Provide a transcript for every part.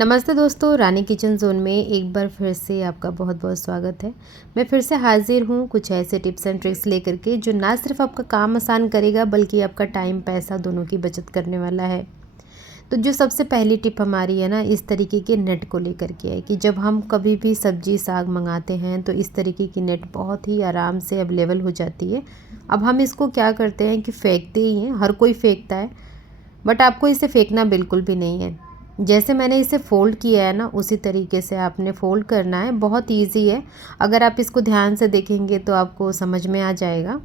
नमस्ते दोस्तों, रानी kitchen zone में एक बार फिर से आपका बहुत बहुत स्वागत है। मैं फिर से हाज़िर हूँ कुछ ऐसे टिप्स एंड ट्रिक्स लेकर के जो ना सिर्फ आपका काम आसान करेगा बल्कि आपका टाइम पैसा दोनों की बचत करने वाला है। तो जो सबसे पहली टिप हमारी है ना, इस तरीके के नेट को लेकर के है कि जब हम कभी भी सब्जी साग मंगाते हैं तो इस तरीके की नेट बहुत ही आराम से अवेलेबल हो जाती है। अब हम इसको क्या करते हैं कि फेंकते ही हैं, हर कोई फेंकता है, बट आपको इसे फेंकना बिल्कुल भी नहीं है। जैसे मैंने इसे फ़ोल्ड किया है ना, उसी तरीके से आपने फ़ोल्ड करना है। बहुत ईज़ी है, अगर आप इसको ध्यान से देखेंगे तो आपको समझ में आ जाएगा।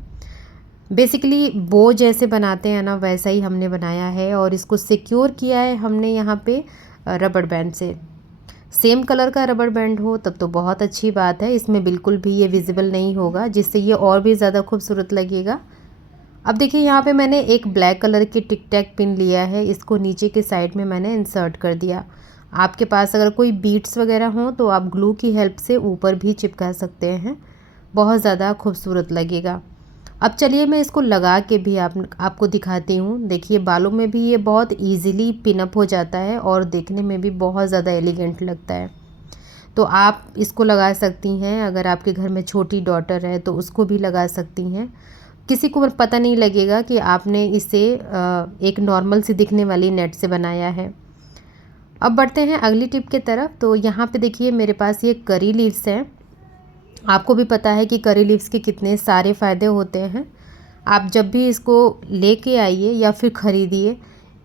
बेसिकली बो जैसे बनाते हैं ना, वैसा ही हमने बनाया है और इसको सिक्योर किया है हमने यहाँ पे रबड़ बैंड से। सेम कलर का रबड़ बैंड हो तब तो बहुत अच्छी बात है, इसमें बिल्कुल भी ये विज़िबल नहीं होगा, जिससे ये और भी ज़्यादा खूबसूरत लगेगा। अब देखिए यहाँ पे मैंने एक ब्लैक कलर की टिक टैक पिन लिया है, इसको नीचे के साइड में मैंने इंसर्ट कर दिया। आपके पास अगर कोई बीट्स वगैरह हों तो आप ग्लू की हेल्प से ऊपर भी चिपका सकते हैं, बहुत ज़्यादा खूबसूरत लगेगा। अब चलिए मैं इसको लगा के भी आपको दिखाती हूँ। देखिए बालों में भी ये बहुत ईजीली पिन अप हो जाता है और देखने में भी बहुत ज़्यादा एलिगेंट लगता है। तो आप इसको लगा सकती हैं, अगर आपके घर में छोटी डॉटर है तो उसको भी लगा सकती हैं। किसी को पता नहीं लगेगा कि आपने इसे एक नॉर्मल सी दिखने वाली नेट से बनाया है। अब बढ़ते हैं अगली टिप की तरफ। तो यहाँ पे देखिए मेरे पास ये करी लीव्स हैं। आपको भी पता है कि करी लीव्स के कितने सारे फ़ायदे होते हैं। आप जब भी इसको लेके आइए या फिर ख़रीदिए,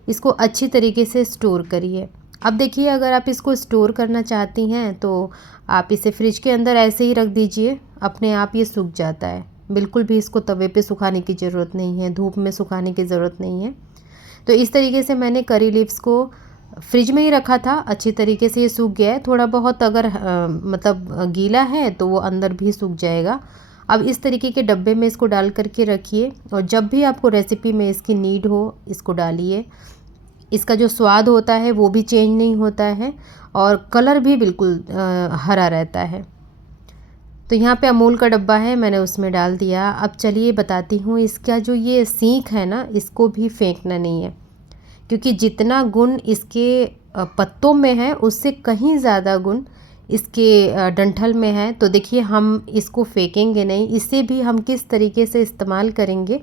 इसको अच्छी तरीके से स्टोर करिए। अब देखिए अगर आप इसको स्टोर करना चाहती हैं तो आप इसे फ्रिज के अंदर ऐसे ही रख दीजिए, अपने आप ये सूख जाता है। बिल्कुल भी इसको तवे पे सुखाने की ज़रूरत नहीं है, धूप में सुखाने की ज़रूरत नहीं है। तो इस तरीके से मैंने करी लीव्स को फ्रिज में ही रखा था, अच्छी तरीके से ये सूख गया है। थोड़ा बहुत अगर गीला है तो वो अंदर भी सूख जाएगा। अब इस तरीके के डब्बे में इसको डाल करके रखिए और जब भी आपको रेसिपी में इसकी नीड हो इसको डालिए। इसका जो स्वाद होता है वो भी चेंज नहीं होता है और कलर भी बिल्कुल हरा रहता है। तो यहाँ पे अमूल का डब्बा है, मैंने उसमें डाल दिया। अब चलिए बताती हूँ, इसका जो ये सीख है ना, इसको भी फेंकना नहीं है, क्योंकि जितना गुण इसके पत्तों में है उससे कहीं ज़्यादा गुण इसके डंठल में है। तो देखिए हम इसको फेंकेंगे नहीं, इसे भी हम किस तरीके से इस्तेमाल करेंगे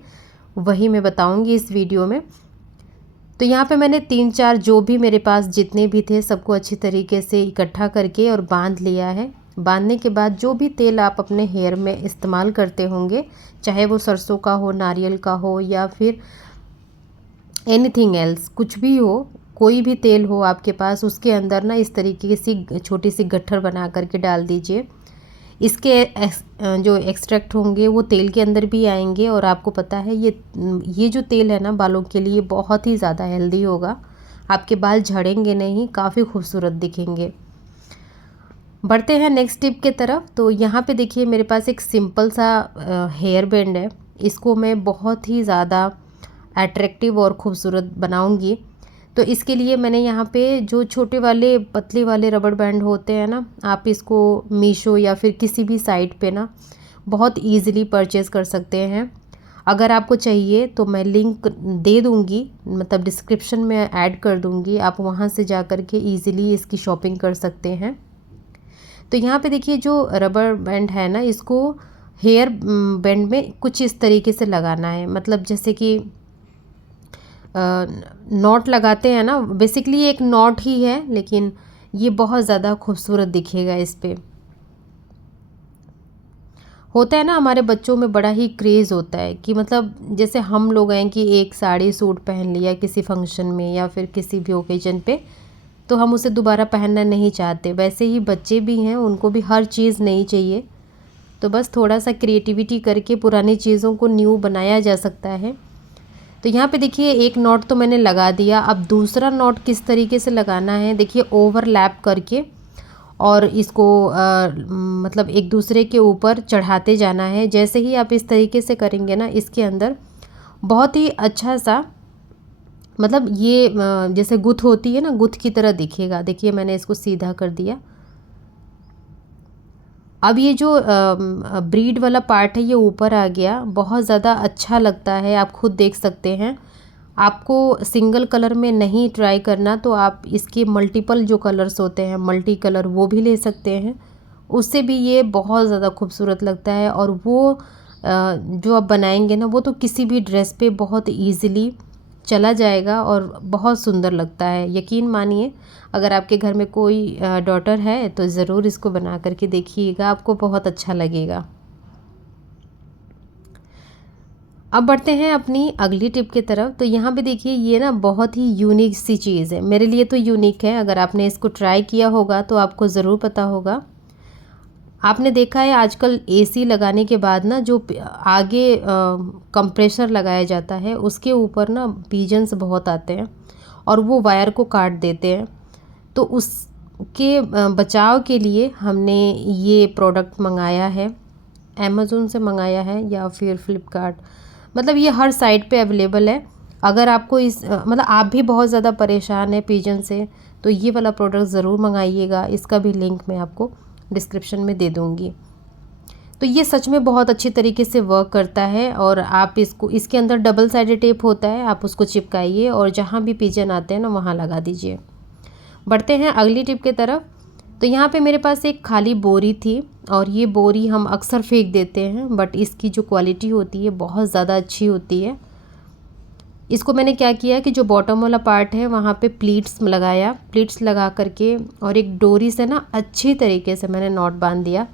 वही मैं बताऊंगी इस वीडियो में। तो यहाँ पे मैंने 3-4 जो भी मेरे पास जितने भी थे सबको अच्छी तरीके से इकट्ठा करके और बांध लिया है। बांधने के बाद जो भी तेल आप अपने हेयर में इस्तेमाल करते होंगे, चाहे वो सरसों का हो, नारियल का हो या फिर एनीथिंग एल्स, कुछ भी हो, कोई भी तेल हो आपके पास, उसके अंदर ना इस तरीके से छोटी सी गट्ठर बना करके डाल दीजिए। इसके जो एक्सट्रैक्ट होंगे वो तेल के अंदर भी आएंगे और आपको पता है ये जो तेल है ना बालों के लिए बहुत ही ज़्यादा हेल्दी होगा। आपके बाल झड़ेंगे नहीं, काफ़ी खूबसूरत दिखेंगे। बढ़ते हैं नेक्स्ट टिप के तरफ। तो यहाँ पे देखिए मेरे पास एक सिंपल सा हेयर बैंड है, इसको मैं बहुत ही ज़्यादा अट्रैक्टिव और ख़ूबसूरत बनाऊंगी। तो इसके लिए मैंने यहाँ पे जो छोटे वाले पतले वाले रबड़ बैंड होते हैं ना, आप इसको मीशो या फिर किसी भी साइट पे ना बहुत ईज़िली परचेज़ कर सकते हैं। अगर आपको चाहिए तो मैं लिंक दे दूँगी, मतलब डिस्क्रिप्शन में ऐड कर दूँगी, आप वहाँ से जा कर के ईज़िली इसकी शॉपिंग कर सकते हैं। तो यहाँ पे देखिए जो रबर बैंड है ना, इसको हेयर बैंड में कुछ इस तरीके से लगाना है, मतलब जैसे कि नॉट लगाते हैं ना, बेसिकली एक नॉट ही है, लेकिन ये बहुत ज़्यादा खूबसूरत दिखेगा इस पे। होता है ना हमारे बच्चों में बड़ा ही क्रेज़ होता है कि मतलब जैसे हम लोग हैं कि एक साड़ी सूट पहन लिया किसी फंक्शन में या फिर किसी भी ओकेजन पे, तो हम उसे दोबारा पहनना नहीं चाहते। वैसे ही बच्चे भी हैं, उनको भी हर चीज़ नहीं चाहिए। तो बस थोड़ा सा क्रिएटिविटी करके पुरानी चीज़ों को न्यू बनाया जा सकता है। तो यहाँ पे देखिए एक नॉट तो मैंने लगा दिया। अब दूसरा नॉट किस तरीके से लगाना है, देखिए ओवरलैप करके और इसको मतलब एक दूसरे के ऊपर चढ़ाते जाना है। जैसे ही आप इस तरीके से करेंगे ना, इसके अंदर बहुत ही अच्छा सा, मतलब ये जैसे गुथ होती है ना, गुथ की तरह दिखेगा। देखिए मैंने इसको सीधा कर दिया। अब ये जो ब्रीड वाला पार्ट है ये ऊपर आ गया, बहुत ज़्यादा अच्छा लगता है, आप खुद देख सकते हैं। आपको सिंगल कलर में नहीं ट्राई करना तो आप इसके मल्टीपल जो कलर्स होते हैं, मल्टी कलर, वो भी ले सकते हैं। उससे भी ये बहुत ज़्यादा खूबसूरत लगता है। और वो जो आप बनाएंगे ना, वो तो किसी भी ड्रेस पे बहुत इजीली चला जाएगा और बहुत सुंदर लगता है। यकीन मानिए, अगर आपके घर में कोई डॉटर है तो ज़रूर इसको बना करके देखिएगा, आपको बहुत अच्छा लगेगा। अब बढ़ते हैं अपनी अगली टिप की तरफ। तो यहाँ पे देखिए, ये ना बहुत ही यूनिक सी चीज़ है, मेरे लिए तो यूनिक है। अगर आपने इसको ट्राई किया होगा तो आपको ज़रूर पता होगा। आपने देखा है आजकल एसी लगाने के बाद ना जो आगे कंप्रेसर लगाया जाता है, उसके ऊपर ना पीजन्स बहुत आते हैं और वो वायर को काट देते हैं। तो उसके बचाव के लिए हमने ये प्रोडक्ट मंगाया है, अमेज़न से मंगाया है या फिर फ्लिपकार्ट, मतलब ये हर साइट पे अवेलेबल है। अगर आपको मतलब आप भी बहुत ज़्यादा परेशान है पिजन से, तो ये वाला प्रोडक्ट ज़रूर मंगाइएगा। इसका भी लिंक मैं आपको डिस्क्रिप्शन में दे दूँगी। तो ये सच में बहुत अच्छी तरीके से वर्क करता है। और आप इसको, इसके अंदर डबल साइडेड टेप होता है, आप उसको चिपकाइए और जहाँ भी पिजन आते हैं ना, वहाँ लगा दीजिए। बढ़ते हैं अगली टिप की तरफ। तो यहाँ पे मेरे पास एक खाली बोरी थी और ये बोरी हम अक्सर फेंक देते हैं, बट इसकी जो क्वालिटी होती है बहुत ज़्यादा अच्छी होती है। इसको मैंने क्या किया कि जो बॉटम वाला पार्ट है वहाँ पे प्लीट्स लगाया, प्लीट्स लगा करके और एक डोरी से ना अच्छी तरीके से मैंने नॉट बांध दिया।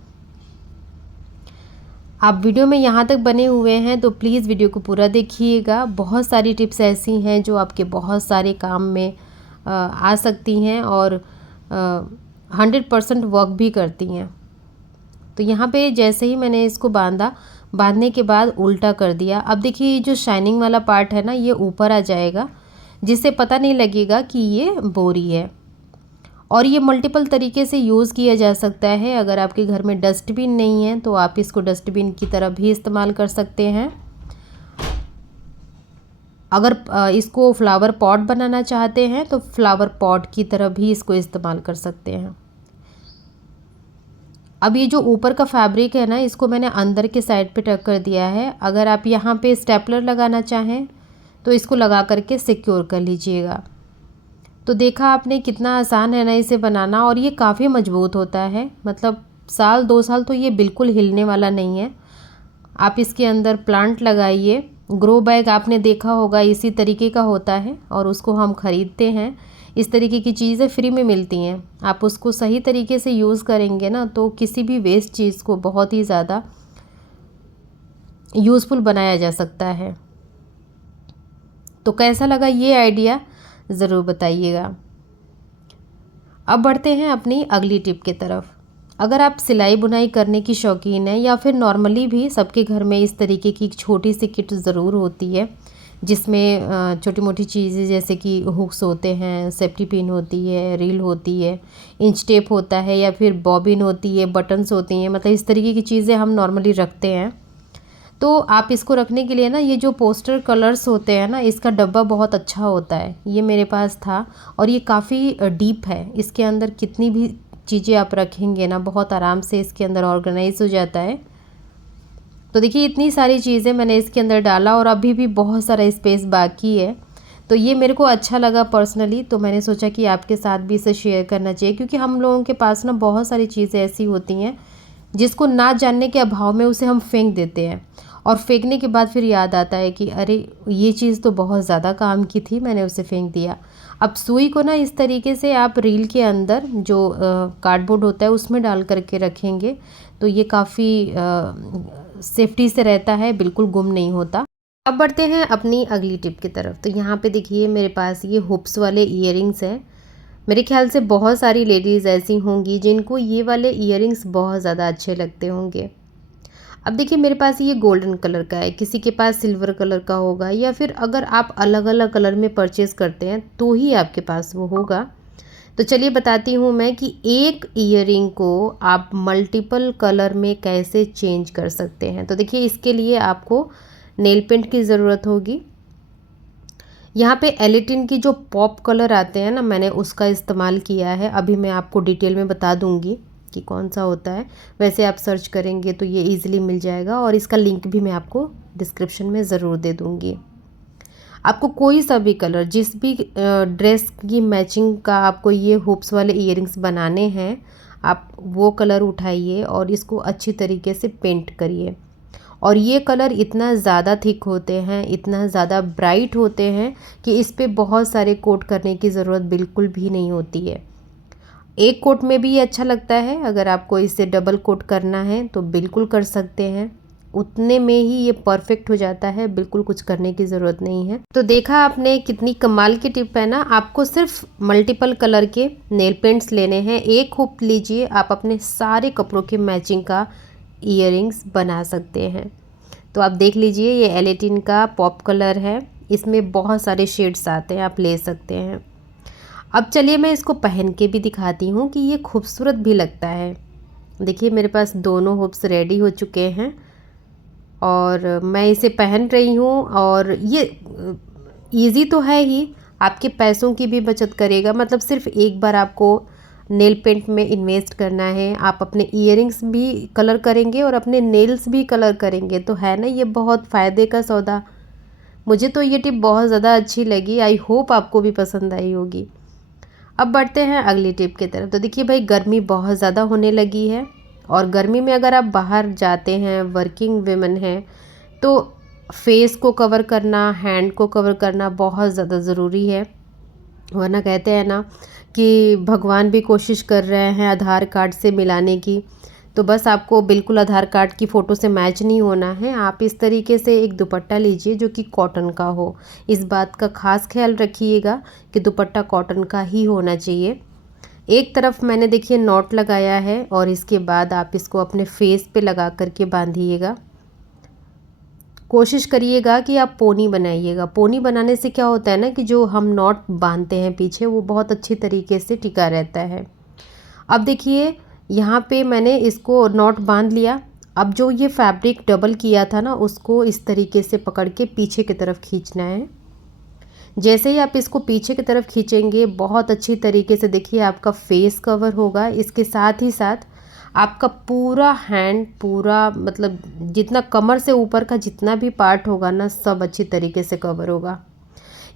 आप वीडियो में यहाँ तक बने हुए हैं तो प्लीज़ वीडियो को पूरा देखिएगा। बहुत सारी टिप्स ऐसी हैं जो आपके बहुत सारे काम में आ सकती हैं और 100% वर्क भी करती हैं। तो यहाँ पे जैसे ही मैंने इसको बांधने के बाद उल्टा कर दिया। अब देखिए, ये जो शाइनिंग वाला पार्ट है ना, ये ऊपर आ जाएगा, जिससे पता नहीं लगेगा कि ये बोरी है। और ये मल्टीपल तरीके से यूज़ किया जा सकता है। अगर आपके घर में डस्टबिन नहीं है तो आप इसको डस्टबिन की तरह भी इस्तेमाल कर सकते हैं। अगर इसको फ्लावर पॉट बनाना चाहते हैं तो फ्लावर पॉट की तरह भी इसको इस्तेमाल कर सकते हैं। अब ये जो ऊपर का फैब्रिक है ना, इसको मैंने अंदर के साइड पे टक कर दिया है। अगर आप यहाँ पे स्टेपलर लगाना चाहें तो इसको लगा करके सिक्योर कर लीजिएगा। तो देखा आपने कितना आसान है ना इसे बनाना, और ये काफ़ी मजबूत होता है, मतलब साल 2 साल तो ये बिल्कुल हिलने वाला नहीं है। आप इसके अंदर प्लांट लगाइए। ग्रो बैग आपने देखा होगा इसी तरीके का होता है और उसको हम ख़रीदते हैं। इस तरीके की चीज़ें फ्री में मिलती हैं। आप उसको सही तरीके से यूज़ करेंगे ना तो किसी भी वेस्ट चीज़ को बहुत ही ज़्यादा यूज़फुल बनाया जा सकता है। तो कैसा लगा ये आइडिया, ज़रूर बताइएगा। अब बढ़ते हैं अपनी अगली टिप की तरफ। अगर आप सिलाई बुनाई करने की शौकीन हैं या फिर नॉर्मली भी सबके घर में इस तरीके की एक छोटी सी किट ज़रूर होती है, जिसमें छोटी मोटी चीज़ें जैसे कि हुक्स होते हैं, सेफ्टी पिन होती है, रील होती है, इंच टेप होता है या फिर बॉबिन होती है, बटन्स होती हैं, मतलब इस तरीके की चीज़ें हम नॉर्मली रखते हैं। तो आप इसको रखने के लिए ना, ये जो पोस्टर कलर्स होते हैं ना, इसका डब्बा बहुत अच्छा होता है। ये मेरे पास था और ये काफ़ी डीप है। इसके अंदर कितनी भी चीज़ें आप रखेंगे ना, बहुत आराम से इसके अंदर ऑर्गेनाइज हो जाता है। तो देखिए, इतनी सारी चीज़ें मैंने इसके अंदर डाला और अभी भी बहुत सारा स्पेस बाकी है। तो ये मेरे को अच्छा लगा पर्सनली, तो मैंने सोचा कि आपके साथ भी इसे शेयर करना चाहिए, क्योंकि हम लोगों के पास ना बहुत सारी चीज़ें ऐसी होती हैं जिसको ना जानने के अभाव में उसे हम फेंक देते हैं, और फेंकने के बाद फिर याद आता है कि अरे ये चीज़ तो बहुत ज़्यादा काम की थी, मैंने उसे फेंक दिया। अब सुई को ना इस तरीके से आप रील के अंदर जो कार्डबोर्ड होता है उसमें डाल करके रखेंगे तो ये काफ़ी सेफ्टी से रहता है, बिल्कुल गुम नहीं होता। अब बढ़ते हैं अपनी अगली टिप की तरफ। तो यहाँ पे देखिए, मेरे पास ये हुप्स वाले ईयरिंग्स हैं। मेरे ख्याल से बहुत सारी लेडीज़ ऐसी होंगी जिनको ये वाले ईयरिंग्स बहुत ज़्यादा अच्छे लगते होंगे। अब देखिए, मेरे पास ये गोल्डन कलर का है, किसी के पास सिल्वर कलर का होगा, या फिर अगर आप अलग अलग कलर में परचेज़ करते हैं तो ही आपके पास वो होगा। तो चलिए बताती हूँ मैं कि एक ईयरिंग को आप मल्टीपल कलर में कैसे चेंज कर सकते हैं। तो देखिए, इसके लिए आपको नेल पेंट की ज़रूरत होगी। यहाँ पे एलिटिन की जो पॉप कलर आते हैं ना, मैंने उसका इस्तेमाल किया है। अभी मैं आपको डिटेल में बता दूँगी कि कौन सा होता है। वैसे आप सर्च करेंगे तो ये इजीली मिल जाएगा और इसका लिंक भी मैं आपको डिस्क्रिप्शन में ज़रूर दे दूँगी। आपको कोई सा भी कलर, जिस भी ड्रेस की मैचिंग का आपको ये हुप्स वाले इयररिंग्स बनाने हैं, आप वो कलर उठाइए और इसको अच्छी तरीके से पेंट करिए। और ये कलर इतना ज़्यादा थिक होते हैं, इतना ज़्यादा ब्राइट होते हैं कि इस पे बहुत सारे कोट करने की ज़रूरत बिल्कुल भी नहीं होती है। एक कोट में भी ये अच्छा लगता है, अगर आपको इसे डबल कोट करना है तो बिल्कुल कर सकते हैं। उतने में ही ये परफेक्ट हो जाता है, बिल्कुल कुछ करने की ज़रूरत नहीं है। तो देखा आपने कितनी कमाल की टिप है ना। आपको सिर्फ मल्टीपल कलर के नेल पेंट्स लेने हैं, एक हुक लीजिए, आप अपने सारे कपड़ों के मैचिंग का इयररिंग्स बना सकते हैं। तो आप देख लीजिए, ये L18 का पॉप कलर है, इसमें बहुत सारे शेड्स आते हैं, आप ले सकते हैं। अब चलिए मैं इसको पहन के भी दिखाती हूँ कि ये खूबसूरत भी लगता है। देखिए मेरे पास दोनों हुक्स रेडी हो चुके हैं और मैं इसे पहन रही हूँ। और ये इजी तो है ही, आपके पैसों की भी बचत करेगा। मतलब सिर्फ एक बार आपको नेल पेंट में इन्वेस्ट करना है, आप अपने इयररिंग्स भी कलर करेंगे और अपने नेल्स भी कलर करेंगे, तो है ना ये बहुत फ़ायदे का सौदा। मुझे तो ये टिप बहुत ज़्यादा अच्छी लगी, आई होप आपको भी पसंद आई होगी। अब बढ़ते हैं अगली टिप की तरफ। तो देखिए भाई, गर्मी बहुत ज़्यादा होने लगी है और गर्मी में अगर आप बाहर जाते हैं, वर्किंग वुमेन हैं, तो फेस को कवर करना, हैंड को कवर करना बहुत ज़्यादा ज़रूरी है। वरना कहते हैं ना कि भगवान भी कोशिश कर रहे हैं आधार कार्ड से मिलाने की, तो बस आपको बिल्कुल आधार कार्ड की फ़ोटो से मैच नहीं होना है। आप इस तरीके से एक दुपट्टा लीजिए जो कि कॉटन का हो। इस बात का ख़ास ख्याल रखिएगा कि दुपट्टा कॉटन का ही होना चाहिए। एक तरफ मैंने देखिए नॉट लगाया है और इसके बाद आप इसको अपने फेस पे लगा करके बांधिएगा। कोशिश करिएगा कि आप पोनी बनाइएगा। पोनी बनाने से क्या होता है ना कि जो हम नॉट बांधते हैं पीछे, वो बहुत अच्छी तरीके से टिका रहता है। अब देखिए यहाँ पे मैंने इसको नॉट बांध लिया। अब जो ये फैब्रिक डबल किया था ना, उसको इस तरीके से पकड़ के पीछे की तरफ खींचना है। जैसे ही आप इसको पीछे की तरफ खींचेंगे, बहुत अच्छी तरीके से देखिए आपका फेस कवर होगा। इसके साथ ही साथ आपका पूरा हैंड, पूरा मतलब जितना कमर से ऊपर का जितना भी पार्ट होगा ना, सब अच्छी तरीके से कवर होगा।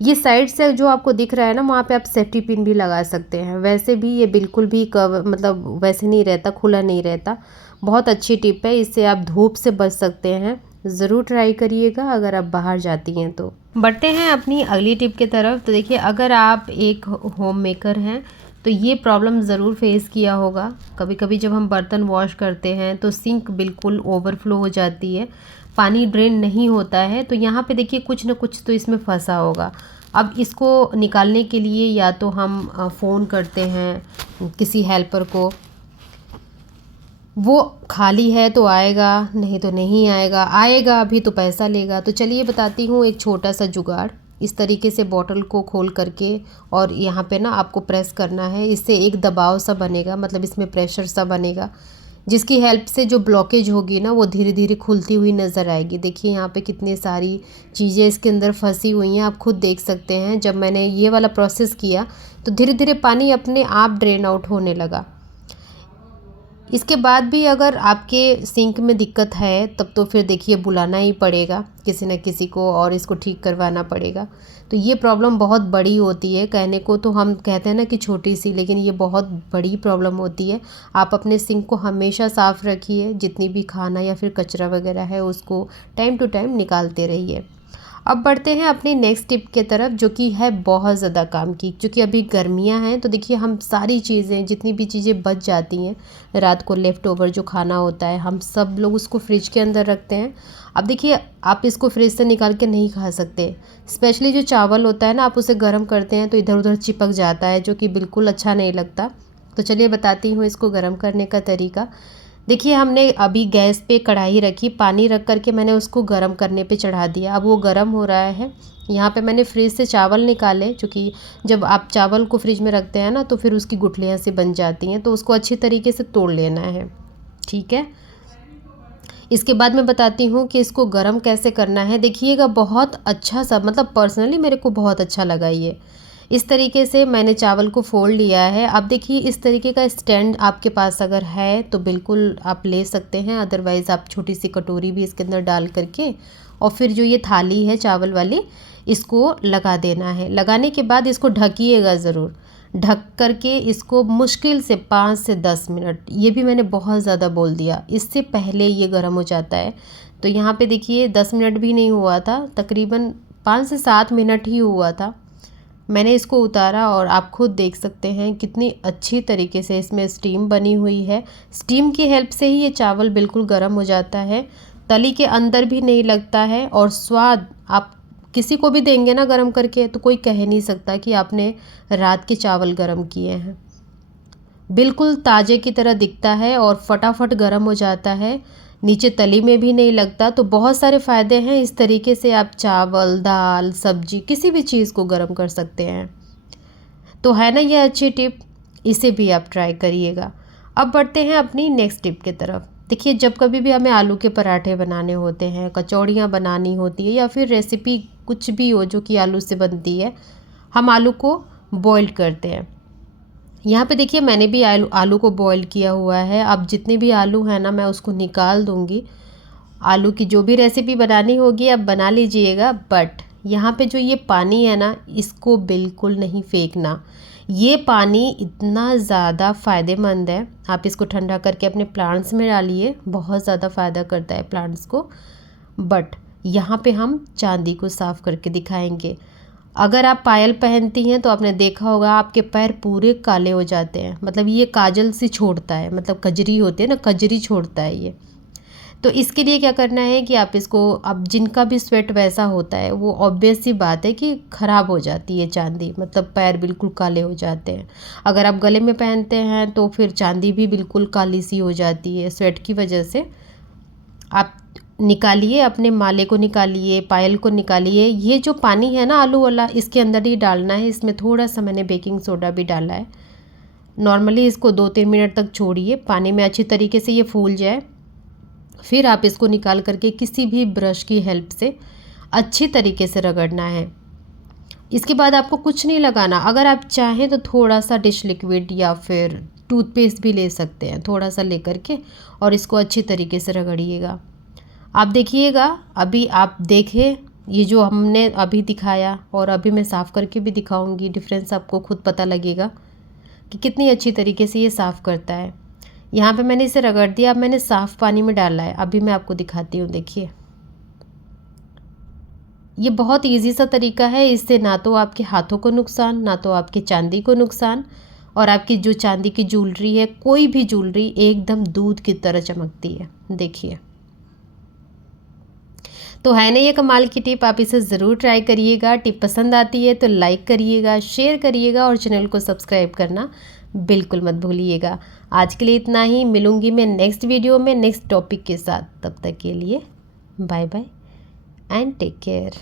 ये साइड से जो आपको दिख रहा है ना, वहाँ पे आप सेफ्टी पिन भी लगा सकते हैं। वैसे भी ये बिल्कुल भी कवर मतलब वैसे नहीं रहता, खुला नहीं रहता। बहुत अच्छी टिप है, इससे आप धूप से बच सकते हैं। ज़रूर ट्राई करिएगा अगर आप बाहर जाती हैं तो। बढ़ते हैं अपनी अगली टिप की तरफ। तो देखिए, अगर आप एक होम मेकर हैं तो ये प्रॉब्लम ज़रूर फेस किया होगा। कभी कभी जब हम बर्तन वॉश करते हैं तो सिंक बिल्कुल ओवरफ्लो हो जाती है, पानी ड्रेन नहीं होता है। तो यहाँ पे देखिए कुछ ना कुछ तो इसमें फंसा होगा। अब इसको निकालने के लिए या तो हम फ़ोन करते हैं किसी हेल्पर को, वो खाली है तो आएगा, नहीं तो नहीं आएगा, आएगा अभी तो पैसा लेगा। तो चलिए बताती हूँ एक छोटा सा जुगाड़। इस तरीके से बॉटल को खोल करके और यहाँ पे ना आपको प्रेस करना है। इससे एक दबाव सा बनेगा, मतलब इसमें प्रेशर सा बनेगा, जिसकी हेल्प से जो ब्लॉकेज होगी ना, वो धीरे धीरे खुलती हुई नज़र आएगी। देखिए यहाँ पे कितनी सारी चीज़ें इसके अंदर फंसी हुई हैं, आप खुद देख सकते हैं। जब मैंने ये वाला प्रोसेस किया तो धीरे धीरे पानी अपने आप ड्रेन आउट होने लगा। इसके बाद भी अगर आपके सिंक में दिक्कत है, तब तो फिर देखिए बुलाना ही पड़ेगा किसी न किसी को और इसको ठीक करवाना पड़ेगा। तो ये प्रॉब्लम बहुत बड़ी होती है। कहने को तो हम कहते हैं ना कि छोटी सी, लेकिन ये बहुत बड़ी प्रॉब्लम होती है। आप अपने सिंक को हमेशा साफ़ रखिए, जितनी भी खाना या फिर कचरा वगैरह है उसको टाइम टू टाइम निकालते रहिए। अब बढ़ते हैं अपनी नेक्स्ट टिप के तरफ, जो कि है बहुत ज़्यादा काम की। क्योंकि अभी गर्मियां हैं तो देखिए हम सारी चीज़ें, जितनी भी चीज़ें बच जाती हैं रात को, लेफ़्ट ओवर जो खाना होता है, हम सब लोग उसको फ्रिज के अंदर रखते हैं। अब देखिए आप इसको फ्रिज से निकाल के नहीं खा सकते। स्पेशली जो चावल होता है ना, आप उसे गर्म करते हैं तो इधर उधर चिपक जाता है, जो कि बिल्कुल अच्छा नहीं लगता। तो चलिए बताती हूँ इसको गर्म करने का तरीका। देखिए हमने अभी गैस पे कढ़ाई रखी, पानी रख करके मैंने उसको गर्म करने पे चढ़ा दिया। अब वो गर्म हो रहा है। यहाँ पे मैंने फ्रिज से चावल निकाले, क्योंकि जब आप चावल को फ्रिज में रखते हैं ना तो फिर उसकी गुठलियाँ सी बन जाती हैं, तो उसको अच्छी तरीके से तोड़ लेना है। ठीक है, इसके बाद मैं बताती हूँ कि इसको गर्म कैसे करना है। देखिएगा बहुत अच्छा सा, मतलब पर्सनली मेरे को बहुत अच्छा लगा ये। इस तरीके से मैंने चावल को फोल्ड लिया है। अब देखिए इस तरीके का स्टैंड आपके पास अगर है तो बिल्कुल आप ले सकते हैं, अदरवाइज़ आप छोटी सी कटोरी भी इसके अंदर डाल करके और फिर जो ये थाली है चावल वाली इसको लगा देना है। लगाने के बाद इसको ढकिएगा ज़रूर, ढक करके इसको मुश्किल से 5 से 10 मिनट, ये भी मैंने बहुत ज़्यादा बोल दिया, इससे पहले ये गर्म हो जाता है। तो यहाँ पे देखिए 10 मिनट भी नहीं हुआ था, तकरीबन 5 से 7 मिनट ही हुआ था। मैंने इसको उतारा और आप खुद देख सकते हैं कितनी अच्छी तरीके से इसमें स्टीम बनी हुई है। स्टीम की हेल्प से ही ये चावल बिल्कुल गर्म हो जाता है, तली के अंदर भी नहीं लगता है। और स्वाद आप किसी को भी देंगे ना गरम करके तो कोई कह नहीं सकता कि आपने रात के चावल गरम किए हैं। बिल्कुल ताज़े की तरह दिखता है और फटाफट गरम हो जाता है, नीचे तली में भी नहीं लगता। तो बहुत सारे फ़ायदे हैं, इस तरीके से आप चावल, दाल, सब्जी किसी भी चीज़ को गरम कर सकते हैं। तो है ना ये अच्छी टिप, इसे भी आप ट्राई करिएगा। अब बढ़ते हैं अपनी नेक्स्ट टिप की तरफ। देखिए जब कभी भी हमें आलू के पराठे बनाने होते हैं, कचौड़ियाँ बनानी होती है या फिर रेसिपी कुछ भी हो जो कि आलू से बनती है, हम आलू को बॉईल करते हैं। यहाँ पे देखिए मैंने भी आलू को बॉईल किया हुआ है। अब जितने भी आलू हैं ना मैं उसको निकाल दूँगी। आलू की जो भी रेसिपी बनानी होगी आप बना लीजिएगा, बट यहाँ पे जो ये पानी है ना इसको बिल्कुल नहीं फेंकना। ये पानी इतना ज़्यादा फ़ायदेमंद है, आप इसको ठंडा करके अपने प्लांट्स में डालिए, बहुत ज़्यादा फ़ायदा करता है प्लांट्स को। बट यहाँ पे हम चांदी को साफ़ करके दिखाएंगे। अगर आप पायल पहनती हैं तो आपने देखा होगा आपके पैर पूरे काले हो जाते हैं, मतलब ये काजल सी छोड़ता है, मतलब कजरी होती है ना, कजरी छोड़ता है ये। तो इसके लिए क्या करना है कि आप इसको, अब जिनका भी स्वेट वैसा होता है वो ऑब्वियस सी बात है कि ख़राब हो जाती है चांदी, मतलब पैर बिल्कुल काले हो जाते हैं। अगर आप गले में पहनते हैं तो फिर चांदी भी बिल्कुल काली सी हो जाती है स्वेट की वजह से। आप निकालिए, अपने माले को निकालिए, पायल को निकालिए। ये जो पानी है ना आलू वाला इसके अंदर ही डालना है, इसमें थोड़ा सा मैंने बेकिंग सोडा भी डाला है। नॉर्मली इसको 2-3 मिनट तक छोड़िए, पानी में अच्छी तरीके से ये फूल जाए। फिर आप इसको निकाल करके किसी भी ब्रश की हेल्प से अच्छी तरीके से रगड़ना है। इसके बाद आपको कुछ नहीं लगाना। अगर आप चाहें तो थोड़ा सा डिश लिक्विड या फिर टूथपेस्ट भी ले सकते हैं, थोड़ा सा ले करके और इसको अच्छी तरीके से रगड़िएगा। आप देखिएगा, अभी आप देखें ये जो हमने अभी दिखाया और अभी मैं साफ़ करके भी दिखाऊंगी, डिफरेंस आपको खुद पता लगेगा कि कितनी अच्छी तरीके से ये साफ़ करता है। यहाँ पे मैंने इसे रगड़ दिया, अब मैंने साफ़ पानी में डाला है, अभी मैं आपको दिखाती हूँ। देखिए ये बहुत इजी सा तरीका है, इससे ना तो आपके हाथों को नुकसान, ना तो आपकी चांदी को नुकसान, और आपकी जो चांदी की ज्वेलरी है, कोई भी ज्वेलरी एकदम दूध की तरह चमकती है। देखिए तो है ना ये कमाल की टिप, आप इसे ज़रूर ट्राई करिएगा। टिप पसंद आती है तो लाइक करिएगा, शेयर करिएगा और चैनल को सब्सक्राइब करना बिल्कुल मत भूलिएगा। आज के लिए इतना ही, मिलूँगी मैं नेक्स्ट वीडियो में नेक्स्ट टॉपिक के साथ। तब तक के लिए bye bye and take care.